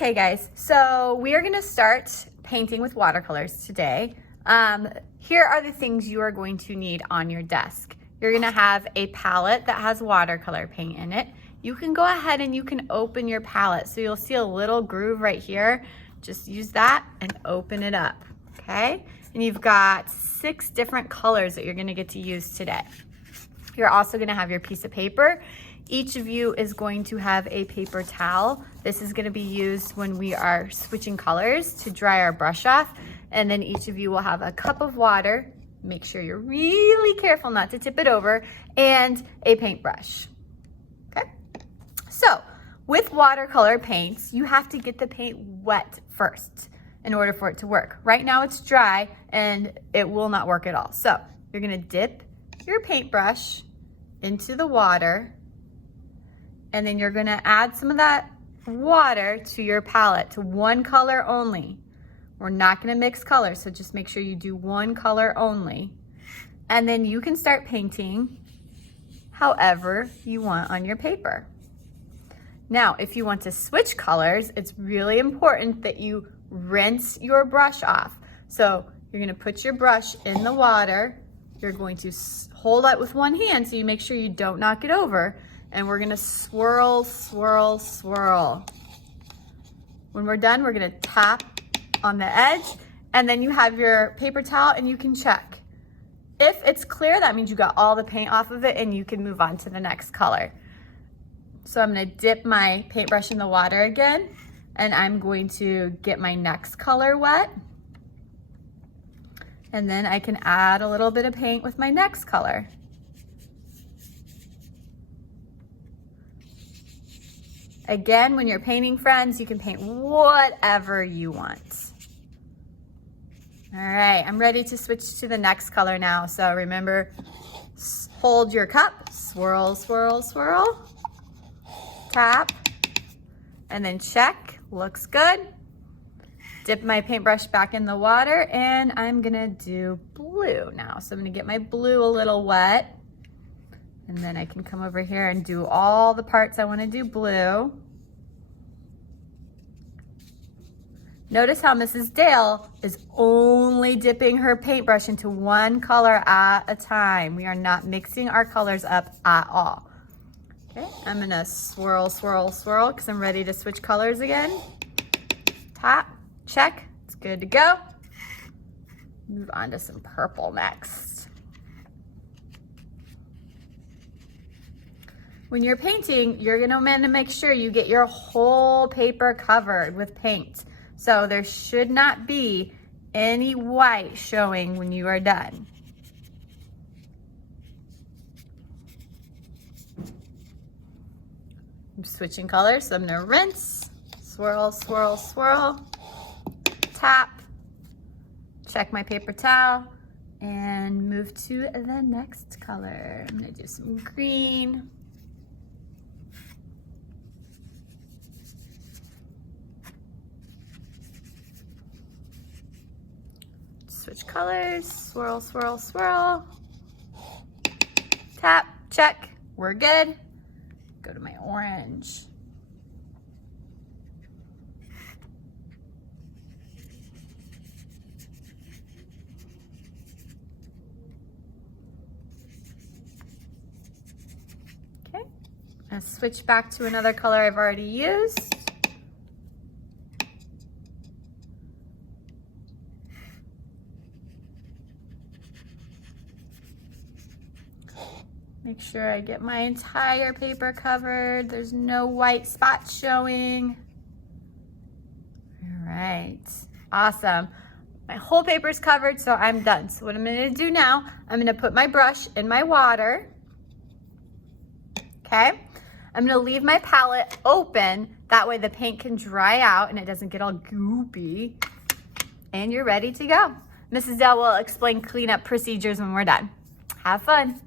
Okay guys, so we are gonna start painting with watercolors today. Here are the things you are going to need on your desk. You're gonna have a palette that has watercolor paint in it. You can go ahead and you can open your palette. So you'll see a little groove right here. Just use that and open it up, okay? And you've got 6 different colors that you're gonna get to use today. You're also gonna have your piece of paper. Each of you is going to have a paper towel. This is gonna be used when we are switching colors to dry our brush off. And then each of you will have a cup of water. Make sure you're really careful not to tip it over, and a paintbrush, okay? So with watercolor paints, you have to get the paint wet first in order for it to work. Right now it's dry and it will not work at all. So you're gonna dip your paintbrush into the water, and then you're gonna add some of that water to your palette, to one color only. We're not gonna mix colors, so just make sure you do one color only. And then you can start painting however you want on your paper. Now, if you want to switch colors, it's really important that you rinse your brush off. So you're gonna put your brush in the water. You're going to hold it with one hand so you make sure you don't knock it over. And we're gonna swirl, swirl, swirl. When we're done, we're gonna tap on the edge, and then you have your paper towel and you can check. If it's clear, that means you got all the paint off of it and you can move on to the next color. So I'm gonna dip my paintbrush in the water again, and I'm going to get my next color wet. And then I can add a little bit of paint with my next color. Again, when you're painting, friends, you can paint whatever you want. All right, I'm ready to switch to the next color now. So remember, hold your cup, swirl, swirl, swirl, tap, and then check, looks good. Dip my paintbrush back in the water, and I'm gonna do blue now. So I'm gonna get my blue a little wet, and then I can come over here and do all the parts I wanna do blue. Notice how Mrs. Dale is only dipping her paintbrush into one color at a time. We are not mixing our colors up at all. Okay, I'm gonna swirl, swirl, swirl, because I'm ready to switch colors again. Tap, check, it's good to go. Move on to some purple next. When you're painting, you're gonna want to make sure you get your whole paper covered with paint. So there should not be any white showing when you are done. I'm switching colors, so I'm gonna rinse, swirl, swirl, swirl, tap, check my paper towel, and move to the next color. I'm gonna do some green. Switch colors, swirl, swirl, swirl. Tap, check, we're good. Go to my orange. Okay, and switch back to another color I've already used. Make sure I get my entire paper covered. There's no white spots showing. All right, awesome. My whole paper is covered, so I'm done. So what I'm gonna do now, I'm gonna put my brush in my water, okay? I'm gonna leave my palette open. That way the paint can dry out and it doesn't get all goopy. And you're ready to go. Mrs. Dale will explain cleanup procedures when we're done. Have fun.